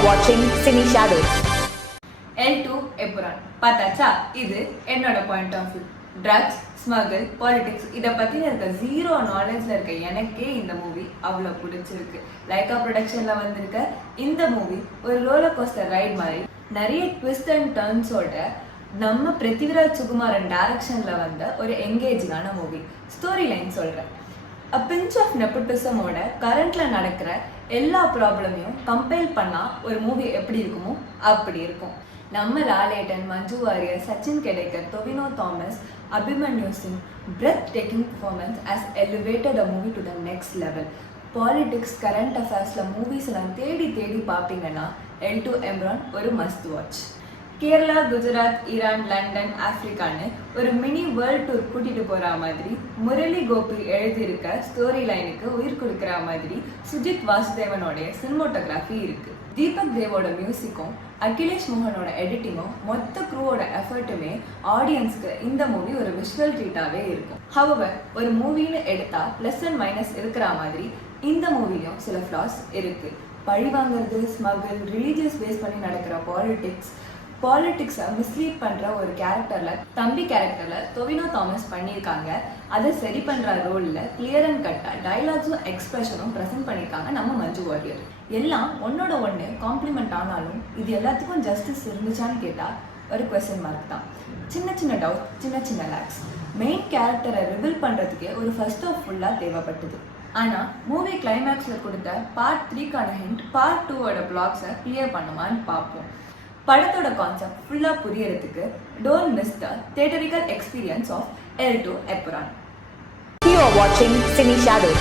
are watching Cine Shadows. L2 Epuran. பார்த்தாச்சா? இது என்னோட point of view. Drugs, smuggle, politics இதை பற்றி இருக்க ஜீரோ நாலேஜில் இருக்க எனக்கே இந்த மூவி அவ்வளோ பிடிச்சிருக்கு. லைக்கா ப்ரொடக்ஷனில் வந்திருக்க இந்த மூவி ஒரு ரோலர் கோஸ்டர் ரைட் மாதிரி நிறைய ட்விஸ்ட் அண்ட் டர்ன்ஸோட நம்ம பிருத்திவிராஜ் சுகுமாரன் டைரக்ஷனில் வந்த ஒரு எங்கேஜிங்கான மூவி. ஸ்டோரி லைன் சொல்கிறேன். A pinch of nepotismோட கரண்ட்ல நடக்கிற எல்லா ப்ராப்ளமையும் கம்பைல் பண்ணா ஒரு மூவி எப்படி இருக்குமோ அப்படி இருக்கும். நம்ம Lalettan, Manju Warrier, Sachin Khedekar, Tovino Thomas, Abhimanyu Singh breathtaking performance has elevated a movie to the next level. Politics, current அஃபேர்ஸ்ல மூவிஸ் எல்லாம் தேடி பார்ப்பீங்கன்னா L2 Epuran ஒரு must watch. Kerala, Gujarat, Iran, London, ஆப்பிரிக்கான்னு ஒரு மினி வேர்ல்ட் டூர் கூட்டிட்டு போற மாதிரி முரளி கோபி எழுதியிருக்க ஸ்டோரி லைனுக்கு உயிர் கொடுக்குற மாதிரி சுஜித் வாசுதேவனோடைய சினிமோட்டோகிராஃபி இருக்கு. தீபக் தேவோட மியூசிக்கும் அகிலேஷ் மோகனோட எடிட்டிங்கும் மொத்த க்ரூவோட எஃபர்ட்டுமே ஆடியன்ஸ்க்கு இந்த மூவி ஒரு விஷுவல் ட்ரீட்டாவே இருக்கும். ஹவவர் ஒரு மூவின்னு எடுத்தா பிளஸ் அண்ட் மைனஸ் இருக்கிற மாதிரி இந்த மூவிலையும் சில ஃப்ளாஸ் இருக்கு. பழி வாங்குறது, ஸ்மகிள், ரிலீஜியஸ் பேஸ் பண்ணி நடக்கிற பாலிடிக்ஸை மிஸ்லீட் பண்ணுற ஒரு கேரக்டரில், தம்பி கேரக்டரில் டொவினோ தாமஸ் பண்ணியிருக்காங்க. அதை சரி பண்ணுற ரோலில் கிளியர் அண்ட் கட்டாக டைலாக்ஸும் எக்ஸ்பிரஷனும் ப்ரெசென்ட் பண்ணியிருக்காங்க நம்ம மஞ்சு வாரியர். எல்லாம் ஒன்னோட ஒன்று காம்ப்ளிமெண்ட் ஆனாலும் இது எல்லாத்துக்கும் ஜஸ்டிஸ் இருந்துச்சான்னு கேட்டால் ஒரு கொஸ்டின் மார்க் தான். சின்ன டவுட், சின்ன லேக்ஸ். மெயின் கேரக்டரை ரிவீல் பண்ணுறதுக்கே ஒரு ஃபர்ஸ்ட் ஆஃப் ஃபுல்லாக தேவைப்பட்டது. ஆனால் மூவி கிளைமேக்ஸில் கொடுத்த பார்ட் 3க்கான ஹிண்ட் பார்ட் 2ஓட பிளாக்ஸை கிளியர் பண்ணுமான்னு பார்ப்போம். படத்தோட கான்செப்ட் ஃபுல்லாக புரியறதுக்கு don't miss the theatrical experience of L2 Epuran. You are watching Cine Shadows.